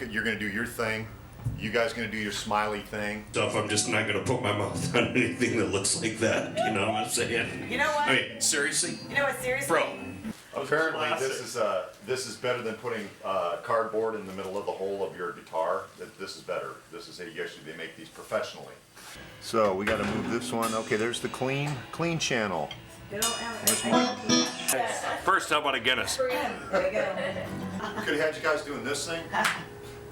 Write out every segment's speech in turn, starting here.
you're gonna do your thing. You guys gonna do your smiley thing. So if I'm just not gonna put my mouth on anything that looks like that, you know what I'm saying? You know what? I mean, seriously? You know what? Seriously, Bro. Apparently, this is better than putting cardboard in the middle of the hole of your guitar. This is better. This is actually they make these professionally. So we got to move this one. Okay, there's the clean channel. First, how about a Guinness? We could have had you guys doing this thing, but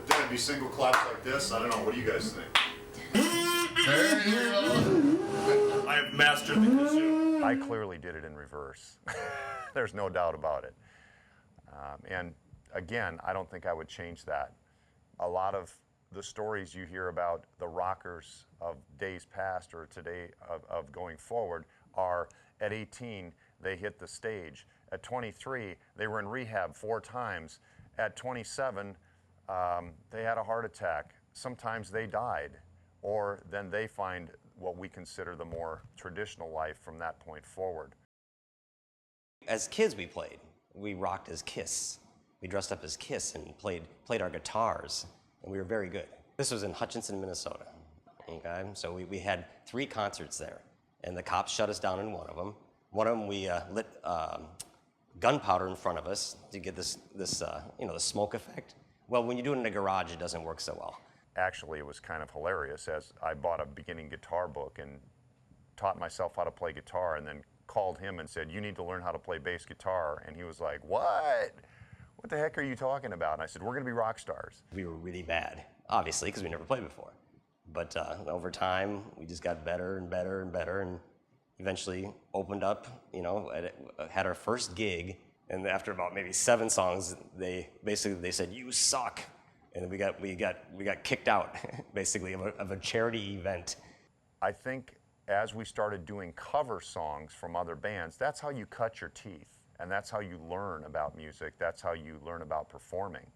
then it'd be single claps like this. I don't know. What do you guys think? I have mastered the kazoo. I clearly did it in reverse. There's no doubt about it. And again, I don't think I would change that. A lot of the stories you hear about the rockers of days past or today of going forward are at 18, they hit the stage. At 23, they were in rehab 4 times. At 27, they had a heart attack. Sometimes they died, or then they find what we consider the more traditional life from that point forward. As kids we played. We rocked as Kiss. We dressed up as Kiss and played our guitars, and we were very good. This was in Hutchinson, Minnesota. Okay? So we had 3 concerts there, and the cops shut us down in one of them. One of them we lit gunpowder in front of us to get this you know, the smoke effect. Well, when you do it in a garage, it doesn't work so well. Actually, it was kind of hilarious as I bought a beginning guitar book and taught myself how to play guitar, and then called him and said, you need to learn how to play bass guitar. And he was like, what? What the heck are you talking about? And I said, we're going to be rock stars. We were really bad, obviously, because we never played before. But over time, we just got better and better and better, and eventually opened up, you know, had our first gig. And after about maybe 7 songs, they said, you suck. And we got kicked out, basically, of a charity event. I think as we started doing cover songs from other bands, that's how you cut your teeth, and that's how you learn about music. That's how you learn about performing.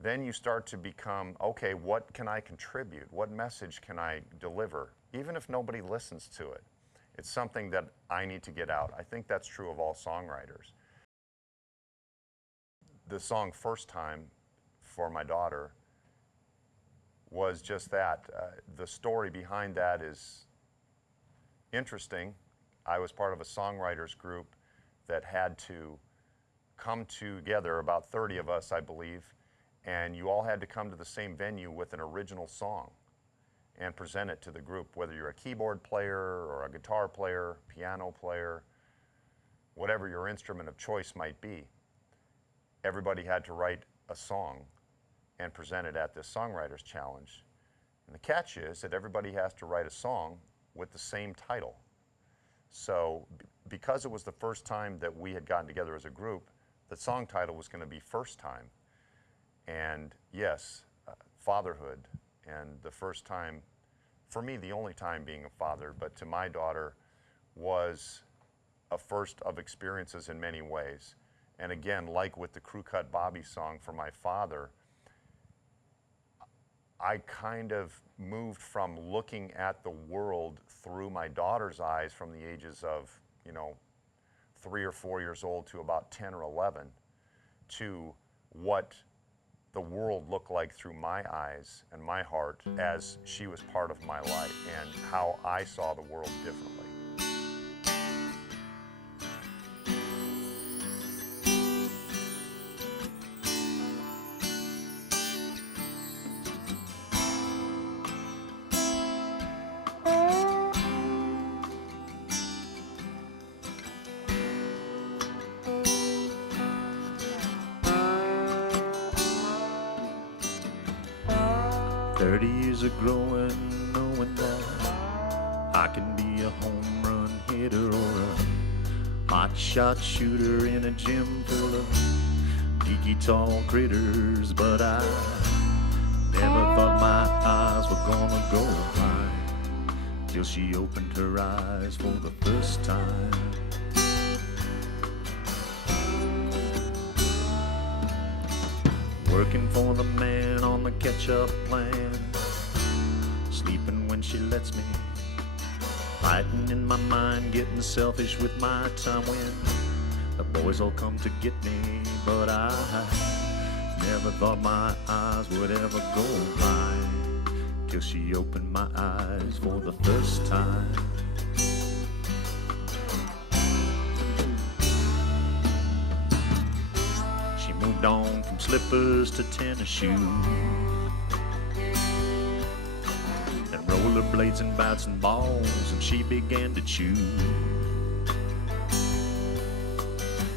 Then you start to become, okay, what can I contribute? What message can I deliver? Even if nobody listens to it, it's something that I need to get out. I think that's true of all songwriters. The song First Time for my daughter was just that. The story behind that is interesting. I was part of a songwriters group that had to come together, about 30 of us, I believe, and you all had to come to the same venue with an original song and present it to the group, whether you're a keyboard player or a guitar player, piano player, whatever your instrument of choice might be. Everybody had to write a song and present it at this Songwriters Challenge. And the catch is that everybody has to write a song with the same title. So because it was the first time that we had gotten together as a group, the song title was going to be First Time. And yes, fatherhood, and the first time, for me the only time being a father, but to my daughter was a first of experiences in many ways. And again, like with the Crew Cut Bobby song for my father, I kind of moved from looking at the world through my daughter's eyes from the ages of, 3 or 4 years old to about 10 or 11, to what the world looked like through my eyes and my heart as she was part of my life, and how I saw the world differently. Years of growing, knowing that I can be a home run hitter or a hot shot shooter in a gym full of geeky tall critters, but I never thought my eyes were gonna go high till she opened her eyes for the first time. Working for the man on the catch-up plan, sleeping when she lets me, fighting in my mind, getting selfish with my time when the boys all come to get me. But I Never thought my eyes would ever go blind till she opened my eyes for the first time. She moved on from slippers to tennis shoes and rollerblades and bats and balls, and she began to choose.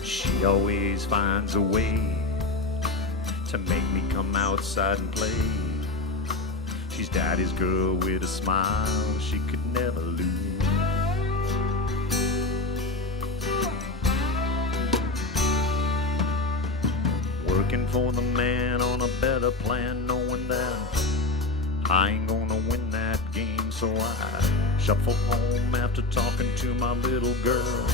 She always finds a way to make me come outside and play. She's daddy's girl with a smile she could never lose. Working for the man on a better plan, knowing that I ain't gonna win that game, so I shuffle home after talking to my little girl.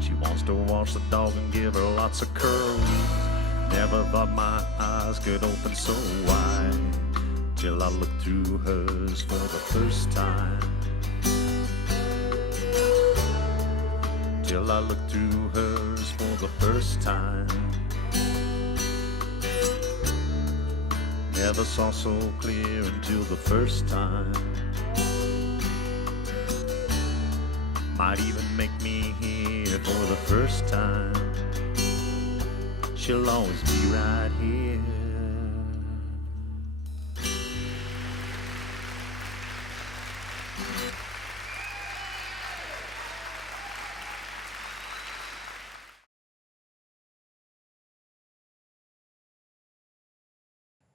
She wants to wash the dog and give her lots of curls. Never thought my eyes could open so wide till I looked through hers for the first time. Till I looked through hers for the first time. Never saw so clear until the first time. Might even make me hear for the first time. She'll always be right here.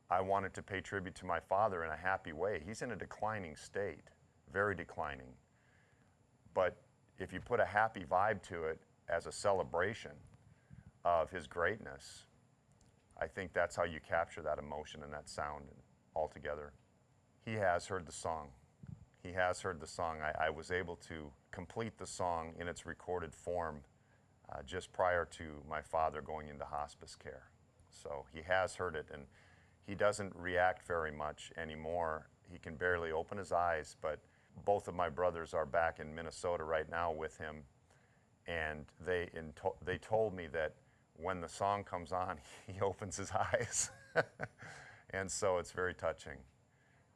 I wanted to pay tribute to my father in a happy way. He's in a declining state, very declining. But if you put a happy vibe to it as a celebration of his greatness, I think that's how you capture that emotion and that sound altogether. He has heard the song. He has heard the song. I was able to complete the song in its recorded form just prior to my father going into hospice care. So he has heard it, and he doesn't react very much anymore. He can barely open his eyes, but both of my brothers are back in Minnesota right now with him, and they told me that when the song comes on, he opens his eyes. And so it's very touching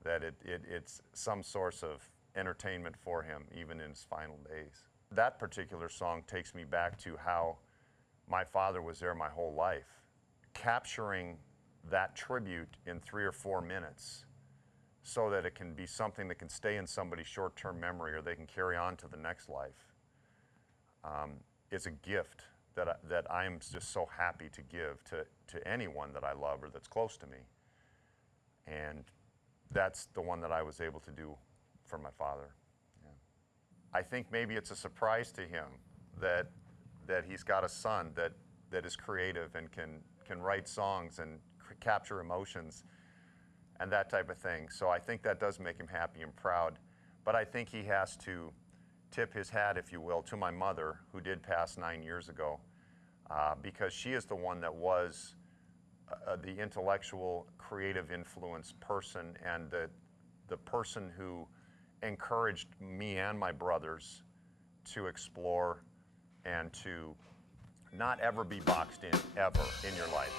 that it's some source of entertainment for him, even in his final days. That particular song takes me back to how my father was there my whole life. Capturing that tribute in 3 or 4 minutes so that it can be something that can stay in somebody's short-term memory or they can carry on to the next life is a gift that I'm just so happy to give to anyone that I love or that's close to me. And that's the one that I was able to do for my father. Yeah. I think maybe it's a surprise to him that he's got a son that is creative and can write songs and capture emotions and that type of thing. So I think that does make him happy and proud. But I think he has to tip his hat, if you will, to my mother, who did pass 9 years ago, because she is the one that was the intellectual, creative influence person and the person who encouraged me and my brothers to explore and to not ever be boxed in, ever, in your life.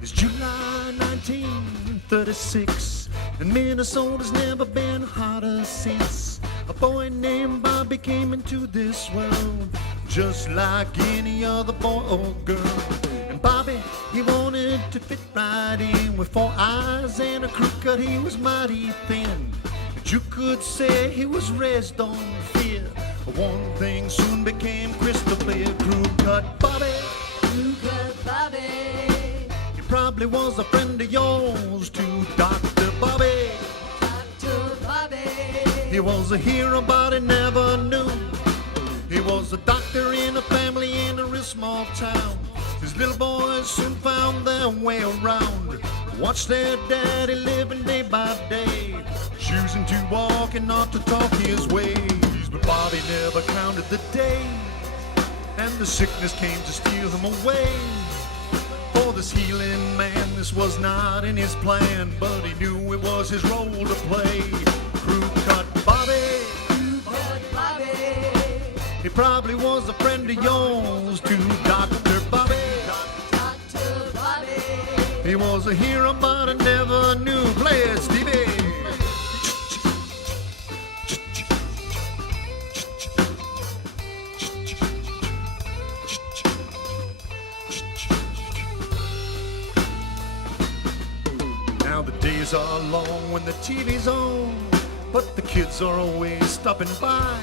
It's July 1936, and Minnesota's never been hotter since. A boy named Bobby came into this world, just like any other boy or girl. And Bobby, he wanted to fit right in. With 4 eyes and a crew cut, he was mighty thin. But you could say he was raised on fear. One thing soon became crystal clear: crew cut Bobby. Crew cut Bobby. Probably was a friend of yours too, Dr. Bobby. Dr. Bobby. He was a hero, but he never knew. He was a doctor in a family in a real small town. His little boys soon found their way around. Watched their daddy living day by day. choosing to walk and not to talk his ways. But Bobby never counted the days, and the sickness came to steal him away. For this healing man, this was not in his plan, but he knew it was his role to play. Crew cut Bobby. He probably was a friend of yours to Dr. Bobby. Dr. Bobby. He was a hero, but I never knew. Play it, Stevie. Now the days are long when the TV's on, but the kids are always stopping by.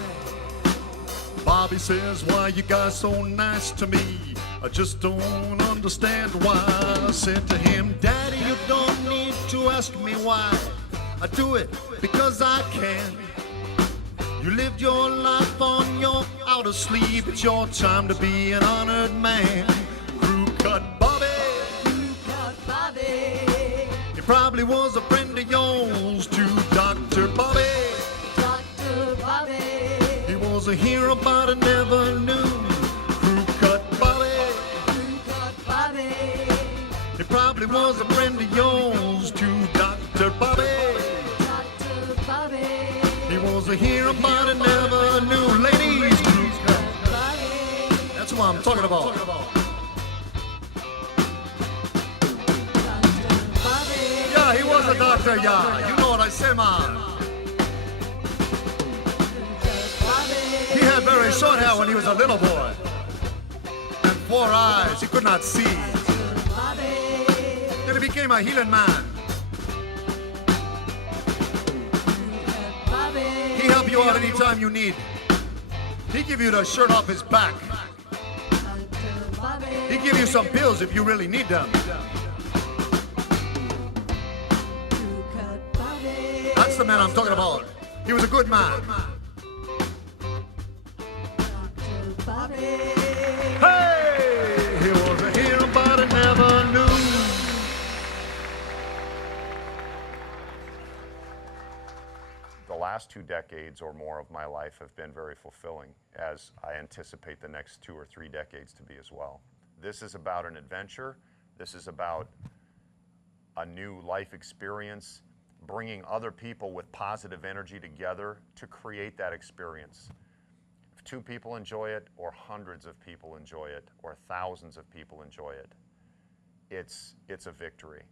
Bobby says, why you guys so nice to me? I just don't understand why. I said to him, Daddy, you don't need to ask me why. I do it because I can. You lived your life on your outer sleeve. It's your time to be an honored man. Crew cut Bobby. Cut Bobby. He probably was a friend of yours to Dr. Bobby. Dr. Bobby. He was a hero, but I never knew. Crew cut Bobby. Cut Bobby. He probably was a friend of yours to Dr. Bobby. Dr. Bobby. He was a hero, but I never knew. Ladies, crew cut. Bobby. That's what I'm talking about. Dr. Bobby. Yeah, he was a doctor, yeah. You know what I say, man. He had very short hair when he was a little boy, and 4 eyes. He could not see. Then he became a healing man. He help you out anytime you need. He give you the shirt off his back. He give you some pills if you really need them. That's the man I'm talking about. He was a good man. Hey! He was a hero, but I never knew. The last 2 decades or more of my life have been very fulfilling, as I anticipate the next 2 or 3 decades to be as well. This is about an adventure. This is about a new life experience, bringing other people with positive energy together to create that experience. If 2 people enjoy it, or hundreds of people enjoy it, or thousands of people enjoy it, it's a victory.